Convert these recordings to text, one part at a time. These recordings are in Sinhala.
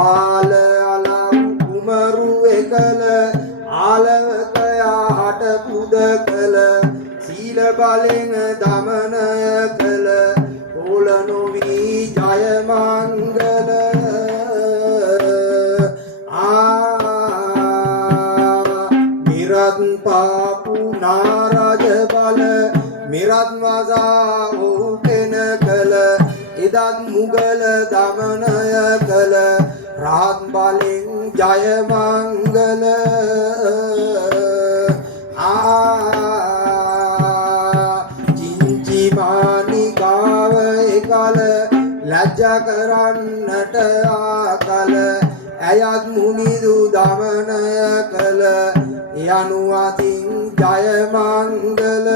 ආල අලම් කුමරු එකල ආලවකයා හට පුද කළ සීල බලෙන් දමනය කළ ඕල නොවී ජය මංගල මිරත් පාපු නාරජ බල මිරත් වසා ඔහු කෙන කළ එදත් මුගල දමනය කළ රහත් බලෙන් ජය මංගල චිංචි මානිකාව එකල ලැජ්ජා කරන්නට ආකල ඇයත් මුනිදු දමනය කළ යනු අතින් ජය මංගල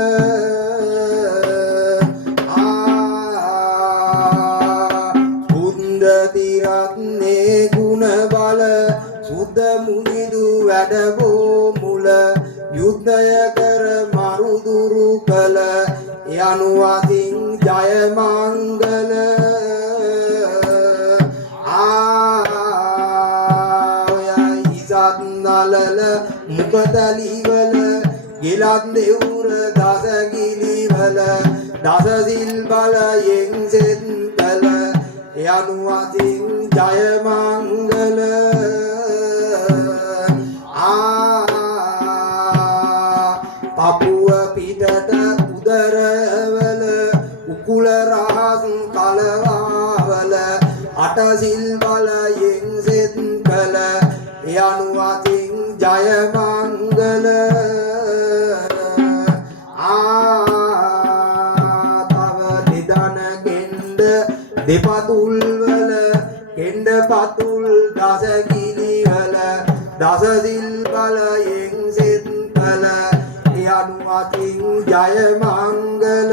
බුද්ධ තිරත්නේ ගුණ බල සුද්ධ මුනිදු වැඩබෝ මුල යුද්ධය කර මරුදුරු කළ යනු අතින් ජය මංගල නලල මුකදලිවල ගිලත් දෙවුර දසගිලිවල දසසිල් බලයෙන් සෙත් කළ යනු අතින් ජය මංගල පපුව පිටට උදරවල උකුල රහස් කලවාවල අටසිල් බලයෙන් සෙත් කළ යනු අතින් ජය මංගල තව නිදන කෙන්ඩ දෙපතුල් වල කෙන්ඩ පතුල් දසගිලිවල දසසිල් බලයෙන් සෙත් කළ යනු අතින් ජය මංගල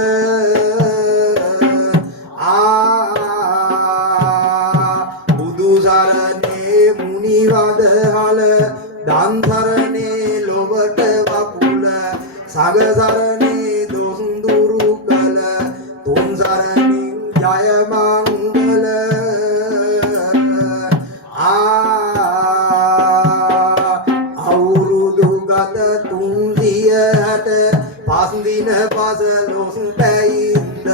බුදු සරණේ මුනිවදහල දන්තරනේ ලොවට වපුල සගසරණේ දොස්දුරු කළ තුන් සරණින් ජය මංගල අවුරුදු ගත 360 පස් දින පසළොස් පැයින්ද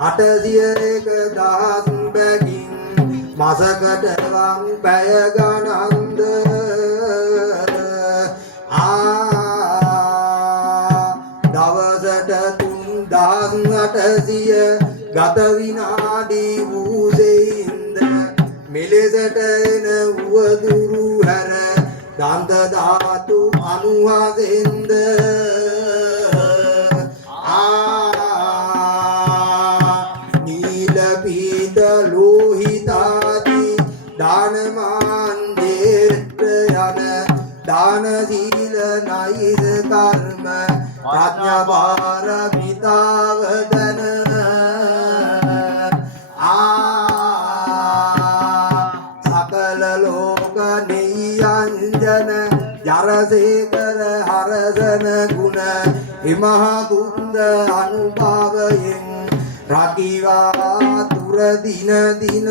801 බැගින් මසකට වං පැය ගණන්ද දවසට 3800 ගත විනාඩි වූසෙයින්ද මෙලෙසට එන උවදුරු හැර දන්ත ධාතු 96න්ද නීල පීත ලෝහිතාදී දානමාන් දේට යන දාන සීල නෛද කර්ම ප්‍රඥා පාරමිතාව දන සකල ලෝක නියංජන ජරසේකර හරසන ගුණ හිමහා කුන්ද අනුභවයෙන් රකිවා තුර දින දින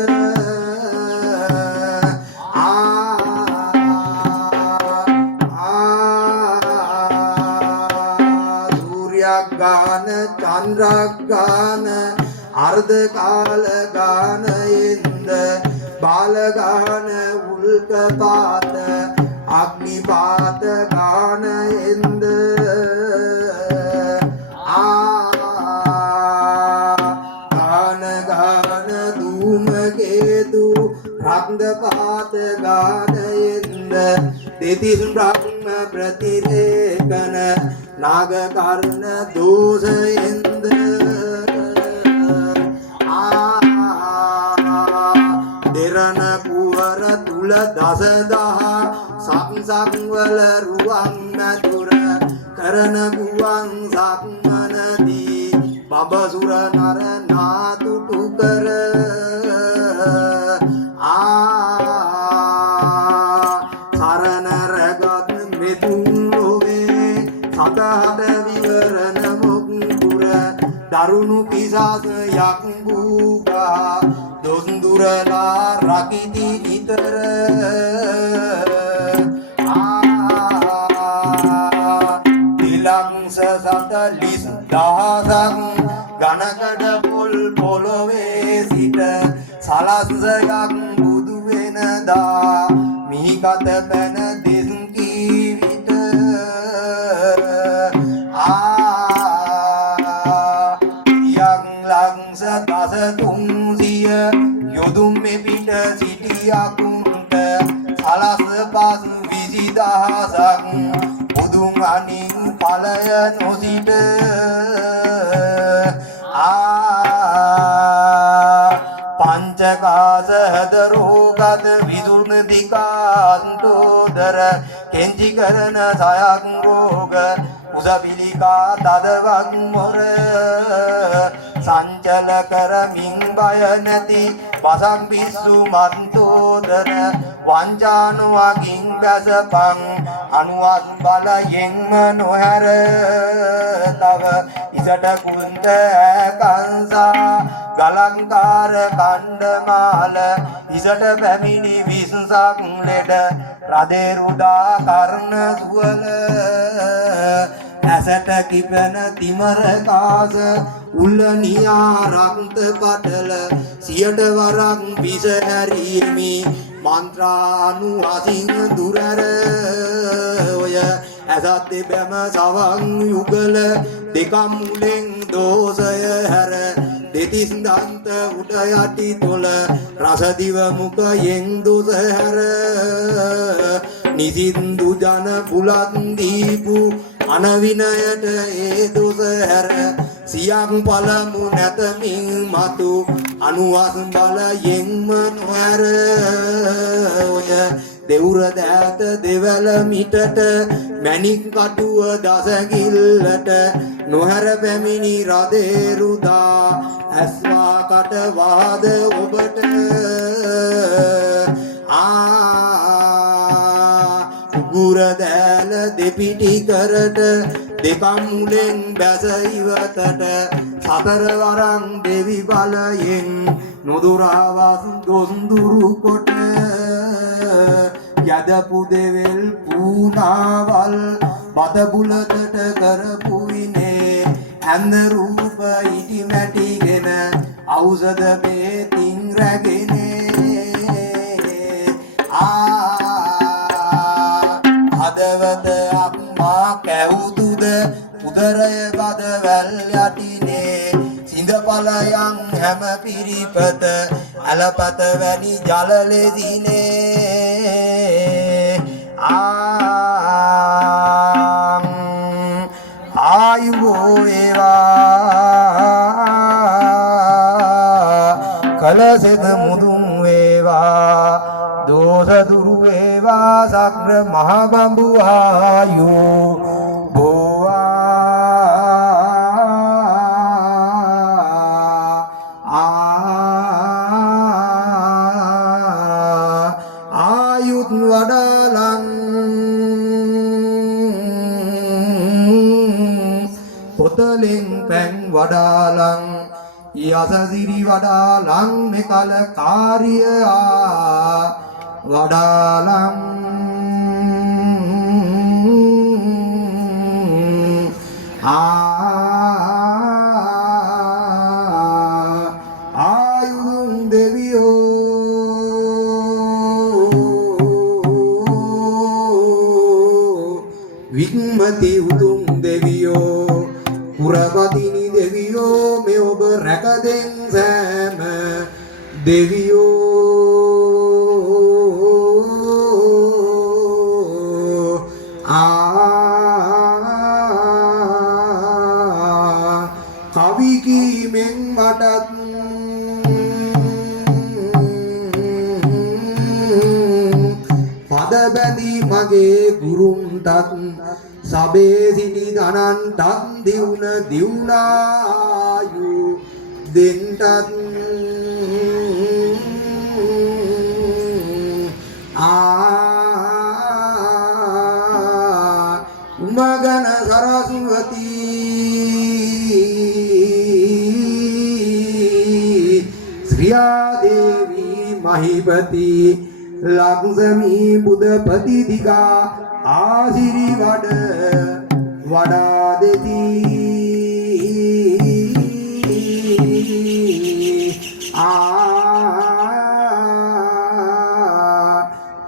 සූර්යග්ගාන චන්ද්‍රග්ගාන අර්ධ කාල ගානයෙන්ද බාලගාන උල්කපාත අග්නිපාත ගානයෙන්ද ධූමකේතු රක්දපාත ගානයෙන්ද දෙතිස් බ්‍රහ්ම ප්‍රතිරේකන නාගකර්ණ දෝෂයෙන්ද දෙරණ පුවර තුල දසදහ සංසංවල රුවන් මැදුර කරන ගුවන් සක්මනදී බබසුර නර නාතුටු කර සරණ රැගත් මෙතුන් ලොවේ සතහට විවරණ මොක්පුර දරුණු පිසාස යක් භූගා දොස්දුර දුරලා රකිති නිතර තිලංස 40,000ක් ගණකඩ පොල් පොළොවේ සිට සලස්සයක් බුදු වෙනදා මිහිකත පැන දෙස් කීවිත යං ලංස දස 300 යොදුම් මෙපිට සිටියකුන්ට සලස් පස් 20,000ක් බුදුන් අනින් ඵලය නොසිට පංචකාස හදරෝගත විදුර්ණ දිකාන්තෝදර කෙන්ජි කරන සයක් රෝග උසපිලිකා තදවක් මොර සංචල කරමින් බය නැති වසම් පිස්සු මන්තෝදර වංජානුවකින් බැසපං අනුවත් බලයෙන්ම නොහැර තව ඉසට කුන්ත කංසා ගලංකාර කණ්ඩමාල ඉසට පැමිණි විසසක් ලෙඩ රදේරුදා කරන සුවල ඇසට කිපෙන තිමර කාස උල්ලනියා රක්ත පටල සියට වරක් විස හැරීමි මන්ත්‍රානු අසිං දුරර ඔය ඇසත් බැම සවන් යුගල දෙකම් මුලෙන් දෝසය හැර දෙතිස් දන්ත උඩ යටි තොල රසදිව මුඛයෙන් දුස හැර නිසින්දු ජන පුලත් දීපු අනවිනයට ඒ දුස හැර සියක් පළමු නැතමින් මතු අනුවස් බලයෙන්ම නොහැර ඔය දෙවුර දෑත දෙවල මිටට මැණික් කටුව දසගිල්ලට නොහැර පැමිණි රදේරුදා ඇස්වා කට වාද ඔබට උගුර දෑල දෙපිටි කරට දෙකම් මුලෙන් බැස ඉවතට සතර වරන් දෙවි බලයෙන් නොදුරාවස් දොස්දුරු කොට යදපු දෙවල් පූනාවල් බත බුලතට කරපු විනේ ඇඳ රූප ඉටි මැටිගෙන ඖෂධ බේතින් රැගෙන හදවත අම්මා කැවුතුද උදරය බදවැල් යටිනේ සිඳපලයන් හැම පිරිපත අලපත වැනි ජල ලෙසිනේ ආයුබෝ වේවා කලසෙත මුදුන් වේවා දෝෂ දුරු වේවා සක්‍ර මහ බඹු ආයු ආයුත් වඩාලං පොතලෙන් පැන් වඩාලං යසසිරි වඩාලං මෙකල කාර්යයා වඩාලං ආයුන් දෙවියෝ වික්මති උතුම් දෙවියෝ පුරපතිනි දෙවියෝ මේ ඔබ රැකදෙන් සෑම දෙවියෝ කවි කීමෙන් මටත් පද බැඳී මගේ ගුරුන්ටත් සබේ සිටි දනන්ටත් දිවුන දිවුනායු දෙන්ටත් උමගන සරස්වති ශ්‍රියා දේවී ඇති ලක්ෂමී බුදපති දිගා ආසිරි වඩ වඩා දෙති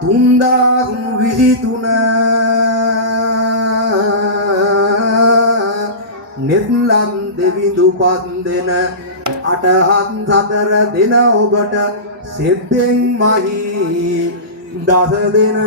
තුන්දාස් විසිතුන නෙත්ලන් දෙවිඳු පස් දෙන අටහත් සතර දෙන ඔබට සෙද්දෙන් මහි දස දෙන